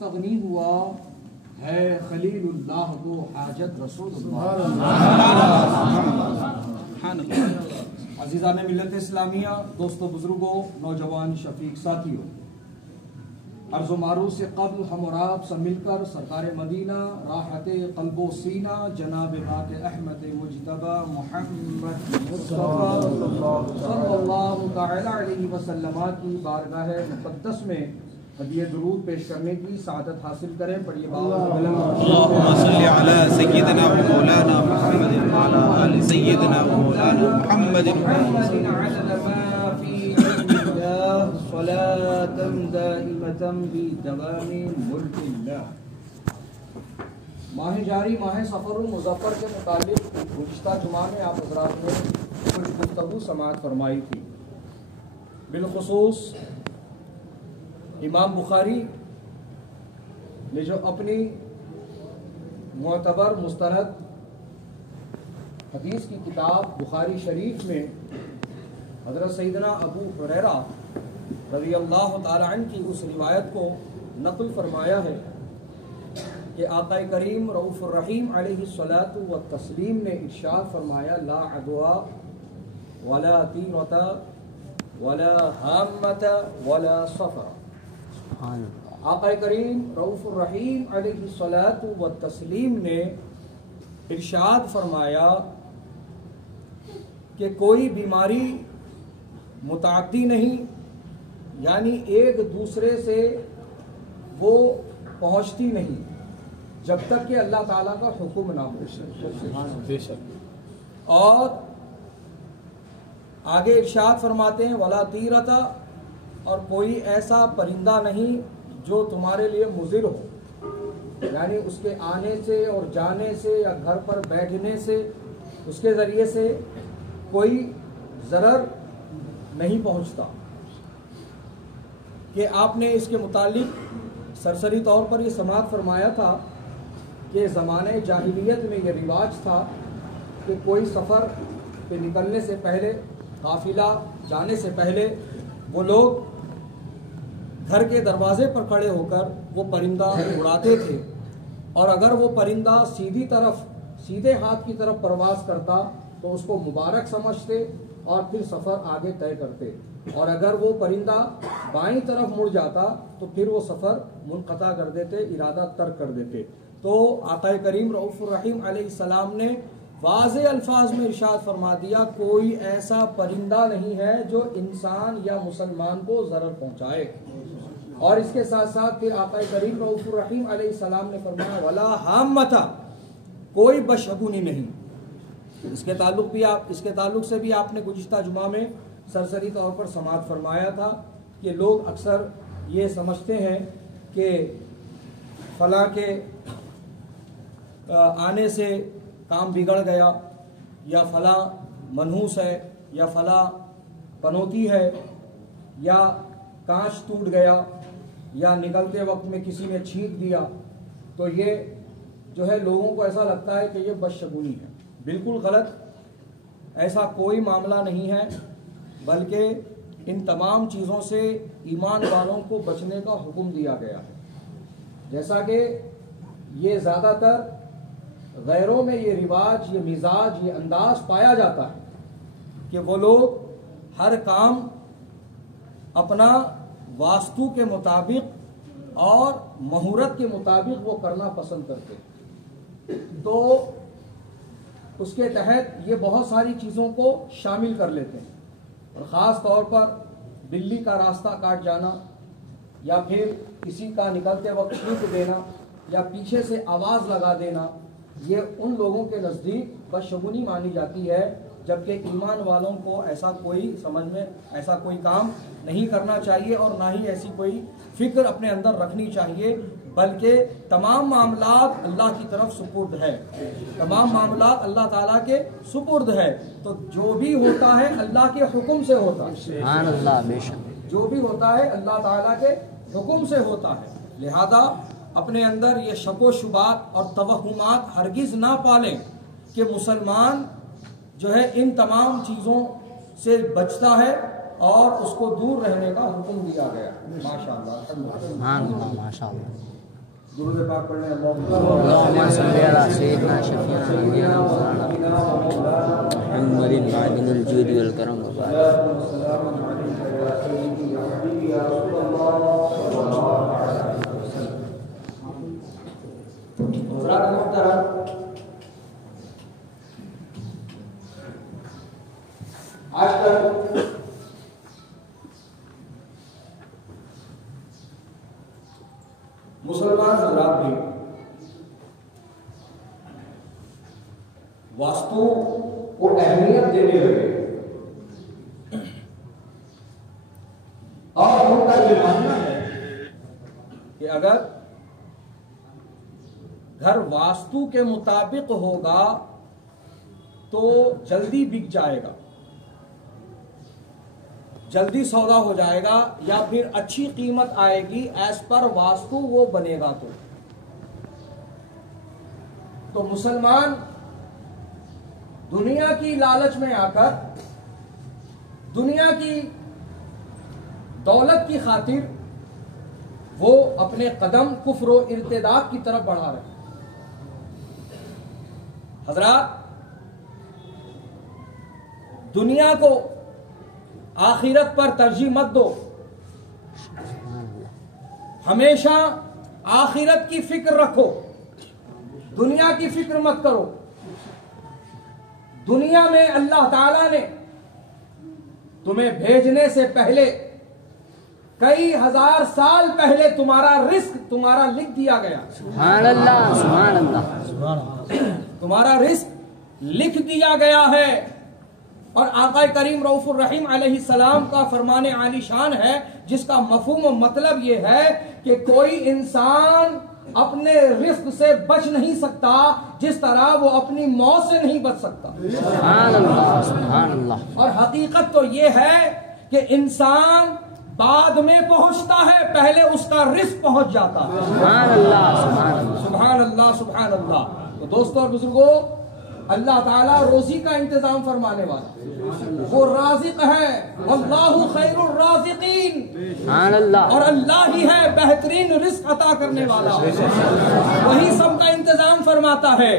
مستغنی ہوا ہے خلیل اللہ کو حاجت رسول اللہ۔ عزیزان ملت اسلامیہ، دوستو، بزرگوں، نوجوان، شفیق ساتھیوں، عرض و معروض سے قبل ہم اور آپ سب مل کر سرکار مدینہ راحت قلب و سینہ جناب پاک احمد مجتبی محمد مصطفیٰ صلی اللہ تعالی علیہ وسلم کی بارگاہ مقدس میں ہدیہ درود پیش کرنے کی سعادت حاصل کریں۔ پڑھیے اللہم صلی علی سیدنا و مولانا محمد وعلی آل سیدنا و مولانا محمد صلاة دائمة بدوام ملک اللہ۔ ماہ جاری ماہ سفر المظفر کے متعلق گزشتہ جمعہ میں آپ حضرات نے کچھ گفتگو سماعت فرمائی تھی۔ بالخصوص امام بخاری نے جو اپنی معتبر مستند حدیث کی کتاب بخاری شریف میں حضرت سیدنا ابو ہریرہ رضی اللہ تعالی عنہ کی اس روایت کو نقل فرمایا ہے کہ آقا کریم رؤوف الرحیم علیہ الصلاۃ والتسلیم نے ارشاد فرمایا: لا عدوى ولا طیرۃ ولا حامۃ ولا صفر۔ آقا کریم رؤوف الرحیم علیہ الصلاۃ والتسلیم نے ارشاد فرمایا کہ کوئی بیماری متعدی نہیں، یعنی ایک دوسرے سے وہ پہنچتی نہیں جب تک کہ اللہ تعالیٰ کا حکم نہ ہو۔ اور آگے ارشاد فرماتے ہیں ولا طیرۃ، اور کوئی ایسا پرندہ نہیں جو تمہارے لیے مضر ہو، یعنی اس کے آنے سے اور جانے سے یا گھر پر بیٹھنے سے اس کے ذریعے سے کوئی ضرر نہیں پہنچتا۔ کہ آپ نے اس کے متعلق سرسری طور پر یہ سماعت فرمایا تھا کہ زمانہ جاہلیت میں یہ رواج تھا کہ کوئی سفر پہ نکلنے سے پہلے، قافلہ جانے سے پہلے، وہ لوگ گھر کے دروازے پر کھڑے ہو کر وہ پرندہ اڑاتے تھے، اور اگر وہ پرندہ سیدھے ہاتھ کی طرف پرواز کرتا تو اس کو مبارک سمجھتے اور پھر سفر آگے طے کرتے، اور اگر وہ پرندہ بائیں طرف مڑ جاتا تو پھر وہ سفر منقطع کر دیتے، ارادہ ترک کر دیتے۔ تو آقا کریم رؤوف الرحیم علیہ السلام نے واضح الفاظ میں ارشاد فرما دیا کوئی ایسا پرندہ نہیں ہے جو انسان یا مسلمان کو ضرر پہنچائے۔ اور اس کے ساتھ ساتھ پھر آقا کریم رؤوف الرحیم علیہ السلام نے فرمایا ولا حامۃ، کوئی بشگونی نہیں۔ اس کے تعلق سے بھی آپ نے گزشتہ جمعہ میں سرسری طور پر سماعت فرمایا تھا کہ لوگ اکثر یہ سمجھتے ہیں کہ فلاں کے آنے سے کام بگڑ گیا، یا فلاں منحوس ہے، یا فلاں پنوتی ہے، یا کانچ ٹوٹ گیا، یا نکلتے وقت میں کسی نے چھینک دیا، تو یہ جو ہے لوگوں کو ایسا لگتا ہے کہ یہ بدشگونی ہے۔ بالکل غلط، ایسا کوئی معاملہ نہیں ہے، بلکہ ان تمام چیزوں سے ایمان والوں کو بچنے کا حکم دیا گیا ہے۔ جیسا کہ یہ زیادہ تر غیروں میں یہ رواج، یہ مزاج، یہ انداز پایا جاتا ہے کہ وہ لوگ ہر کام اپنا واستو کے مطابق اور مہورت کے مطابق وہ کرنا پسند کرتے، تو اس کے تحت یہ بہت ساری چیزوں کو شامل کر لیتے ہیں، اور خاص طور پر بلی کا راستہ کاٹ جانا، یا پھر کسی کا نکلتے وقت چھینک دینا، یا پیچھے سے آواز لگا دینا، یہ ان لوگوں کے نزدیک بدشگونی مانی جاتی ہے، جبکہ ایمان والوں کو ایسا کوئی سمجھ میں ایسا کوئی کام نہیں کرنا چاہیے، اور نہ ہی ایسی کوئی فکر اپنے اندر رکھنی چاہیے، بلکہ تمام معاملات اللہ کی طرف سپرد ہے، تمام معاملات اللہ تعالیٰ کے سپرد ہے۔ تو جو بھی ہوتا ہے اللہ کے حکم سے ہوتا ہے، سبحان اللہ، بے شک جو بھی ہوتا ہے اللہ تعالیٰ کے حکم سے ہوتا ہے۔ لہذا اپنے اندر یہ شک و شبہات اور توہمات ہرگز نہ پالیں کہ مسلمان جو ہے ان تمام چیزوں سے بچتا ہے اور اس کو دور رہنے کا حکم دیا گیا۔ ماشاءاللہ، ماشاءاللہ۔ درود پاک پڑھ لیں. اللهم صل على سيدنا شفيعنا نبينا مولانا محمد معدن الجود والكرم وبارك. حضرات محترم، آج کل مسلمان حضرات بھی واسطو کو اہمیت دینے لگے اور ان کا یہ ماننا ہے کہ اگر گھر واسطو کے مطابق ہوگا تو جلدی بک جائے گا، جلدی سودا ہو جائے گا، یا پھر اچھی قیمت آئے گی ایز پر واسطو وہ بنے گا. تو مسلمان دنیا کی لالچ میں آ کر دنیا کی دولت کی خاطر وہ اپنے قدم کفر و ارتداد کی طرف بڑھا رہے ہیں. حضرات، دنیا کو آخرت پر ترجیح مت دو، ہمیشہ آخرت کی فکر رکھو، دنیا کی فکر مت کرو. دنیا میں اللہ تعالیٰ نے تمہیں بھیجنے سے پہلے کئی ہزار سال پہلے تمہارا رزق تمہارا لکھ دیا گیا. سبحان اللہ، سبحان اللہ، تمہارا رزق لکھ دیا گیا ہے. اور آقا کریم رؤوف الرحیم علیہ السلام کا فرمان عالی شان ہے، جس کا مفہوم و مطلب یہ ہے کہ کوئی انسان اپنے رزق سے بچ نہیں سکتا جس طرح وہ اپنی موت سے نہیں بچ سکتا. سبحان اللہ، سبحان اللہ. اور حقیقت تو یہ ہے کہ انسان بعد میں پہنچتا ہے، پہلے اس کا رزق پہنچ جاتا ہے. سبحان اللہ، سبحان اللہ، سبحان اللہ، سبحان اللہ. تو دوستوں اور بزرگوں، اللہ تعالیٰ روزی کا انتظام فرمانے والا، وہ رازق ہے. واللہ خیر الرازقین، سبحان اللہ. اور اللہ ہی ہے بہترین رزق عطا کرنے والا، وہی سب کا انتظام فرماتا ہے.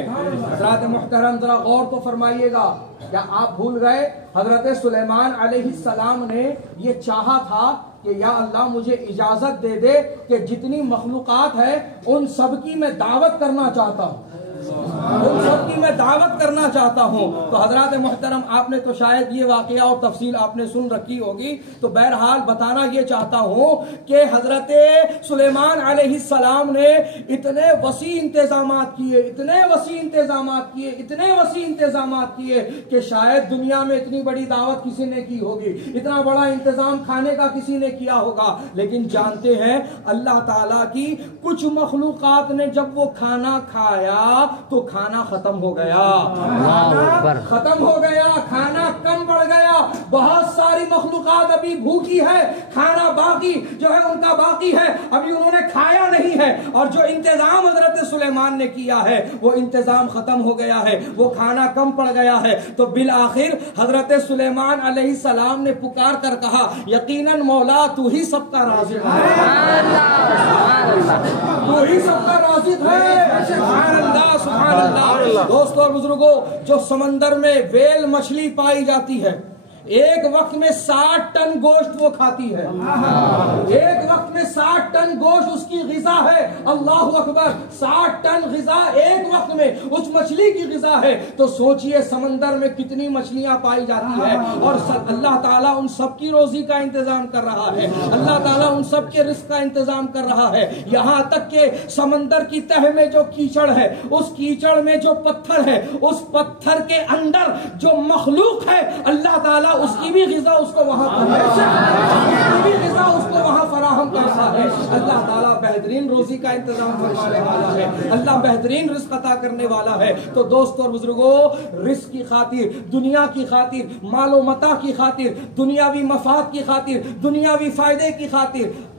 حضرات محترم، ذرا غور تو فرمائیے گا، کیا آپ بھول گئے حضرت سلیمان علیہ السلام نے یہ چاہا تھا کہ یا اللہ مجھے اجازت دے دے کہ جتنی مخلوقات ہے ان سب کی میں دعوت کرنا چاہتا ہوں، ان سب کی میں دعوت کرنا چاہتا ہوں. تو حضرات محترم، آپ نے تو شاید یہ واقعہ اور تفصیل آپ نے سن رکھی ہوگی، تو بہرحال بتانا یہ چاہتا ہوں کہ حضرت سلیمان علیہ السلام نے اتنے وسیع انتظامات کیے، اتنے وسیع انتظامات کیے، اتنے وسیع انتظامات کیے کہ شاید دنیا میں اتنی بڑی دعوت کسی نے کی ہوگی، اتنا بڑا انتظام کھانے کا کسی نے کیا ہوگا. لیکن جانتے ہیں اللہ تعالیٰ کی کچھ مخلوقات نے جب وہ کھانا کھایا تو کھانا ختم ہو گیا، کھانا ختم ہو گیا، کھانا کم پڑ گیا. بہت ساری مخلوقات ابھی بھوکی ہے، کھانا باقی جو ہے ان کا باقی ہے، ابھی انہوں نے کھایا نہیں ہے. اور جو انتظام حضرت سلیمان نے کیا ہے وہ انتظام ختم ہو گیا ہے، وہ کھانا کم پڑ گیا ہے. تو بالآخر حضرت سلیمان علیہ السلام نے پکار کر کہا، یقیناً مولا تو ہی سب کا رازق ہے، تو ہی سب کا رازق ہے. سبحان اللہ، سبحان اللہ. دوستوں اور بزرگوں، جو سمندر میں ویل مچھلی پائی جاتی ہے، ایک وقت میں 60 ٹن گوشت وہ کھاتی ہے، ایک وقت میں 60 ٹن گوشت اس کی غذا ہے. اللہ اکبر، 60 ٹن غذا ایک وقت میں اس مچھلی کی غذا ہے. تو سوچئے سمندر میں کتنی مچھلیاں پائی جاتی ہے، اور اللہ تعالیٰ ان سب کی روزی کا انتظام کر رہا ہے، اللہ تعالیٰ ان سب کے رزق کا انتظام کر رہا ہے. یہاں تک کہ سمندر کی تہ میں جو کیچڑ ہے، اس کیچڑ میں جو پتھر ہے، اس پتھر کے اندر جو مخلوق ہے، اللہ تعالیٰ اس کی بھی غذا اس کو وہاں فراہم کرتا ہے. اللہ تعالیٰ بہترین روزی کا انتظام فرمانے والا ہے، اللہ بہترین رزق عطا کرنے والا ہے. تو دوستوں اور بزرگوں، رزق کی خاطر، دنیا کی خاطر، مال و متاع کی خاطر، دنیاوی مفاد کی خاطر، دنیاوی فائدے کی خاطر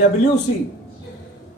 WC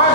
8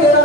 13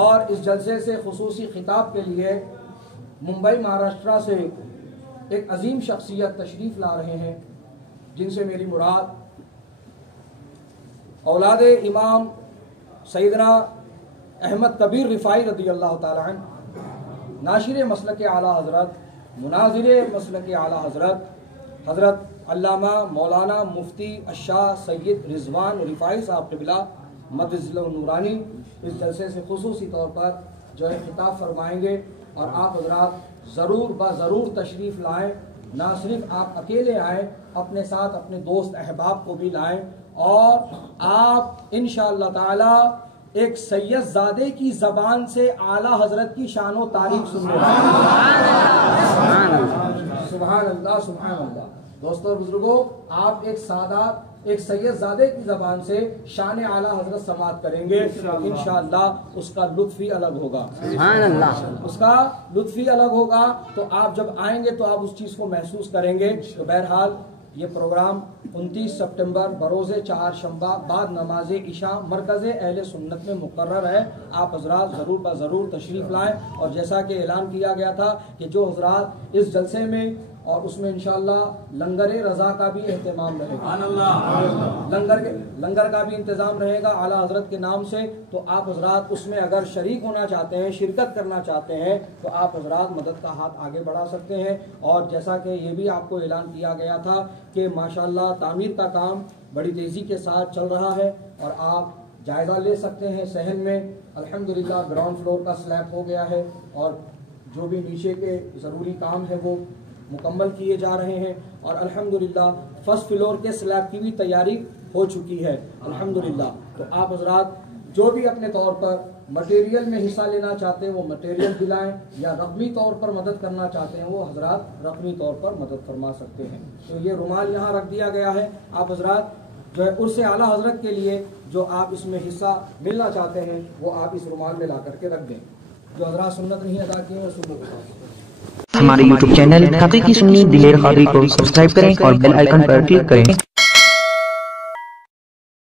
اور اس جلسے سے خصوصی خطاب کے لیے ممبئی مہاراشٹرا سے ایک عظیم شخصیت تشریف لا رہے ہیں، جن سے میری مراد اولاد امام سیدنا احمد کبیر رفاعی رضی اللہ تعالی عنہ، ناشر مسلک اعلیٰ حضرت، مناظر مسلک اعلیٰ حضرت، حضرت علامہ مولانا مفتی الشاہ سید رضوان رفاعی صاحب قبلہ مدظل نورانی اس جلسے سے خصوصی طور پر جو ہے خطاب فرمائیں گے، اور آپ حضرات ضرور تشریف لائیں، نہ صرف آپ اکیلے آئیں، اپنے ساتھ اپنے دوست احباب کو بھی لائیں، اور آپ انشاءاللہ تعالی ایک سید زادے کی زبان سے اعلیٰ حضرت کی شان و تعریف سننے سبحان اللہ سبحان اللہ۔ دوستو اور بزرگوں، آپ ایک سادات ایک سید زادے کی زبان سے شان اعلیٰ حضرت سماعت کریں گے، انشاءاللہ اس کا لطف ہی الگ ہوگا، سبحان اللہ، اس کا لطف ہی الگ ہوگا۔ تو آپ جب آئیں گے تو آپ اس چیز کو محسوس کریں گے۔ تو بہرحال یہ پروگرام 29 سپٹمبر بروز چہارشنبہ بعد نماز عشاء مرکز اہل سنت میں مقرر ہے۔ آپ حضرات ضرور تشریف لائیں، اور جیسا کہ اعلان کیا گیا تھا کہ جو حضرات اس جلسے میں اور اس میں انشاءاللہ لنگر رضا کا بھی اہتمام رہے گا، لنگر کا بھی انتظام رہے گا اعلیٰ حضرت کے نام سے، تو آپ حضرات اس میں اگر شریک ہونا چاہتے ہیں، شرکت کرنا چاہتے ہیں، تو آپ حضرات مدد کا ہاتھ آگے بڑھا سکتے ہیں۔ اور جیسا کہ یہ بھی آپ کو اعلان کیا گیا تھا کہ ماشاءاللہ تعمیر کا کام بڑی تیزی کے ساتھ چل رہا ہے، اور آپ جائزہ لے سکتے ہیں صحن میں۔ الحمدللہ گراؤنڈ فلور کا سلیب ہو گیا ہے، اور جو بھی نیچے کے ضروری کام ہے وہ مکمل کیے جا رہے ہیں، اور الحمدللہ فرسٹ فلور کے سلیب کی بھی تیاری ہو چکی ہے الحمدللہ۔ تو آپ حضرات جو بھی اپنے طور پر مٹیریل میں حصہ لینا چاہتے ہیں وہ مٹیریل دلائیں، یا رقمی طور پر مدد کرنا چاہتے ہیں وہ حضرات رقمی طور پر مدد فرما سکتے ہیں۔ تو یہ رومال یہاں رکھ دیا گیا ہے، آپ حضرات جو ہے عرس اعلیٰ حضرت کے لیے جو آپ اس میں حصہ ملنا چاہتے ہیں وہ آپ اس رومال میں لا کر کے رکھ دیں۔ جو حضرات سنت نہیں ادا کی ہیں وہ صبح کو ہمارے YouTube چینل حقیقی سنی دلیر قادری کو سبسکرائب کریں اور بیل آئیکن پر کلک کریں۔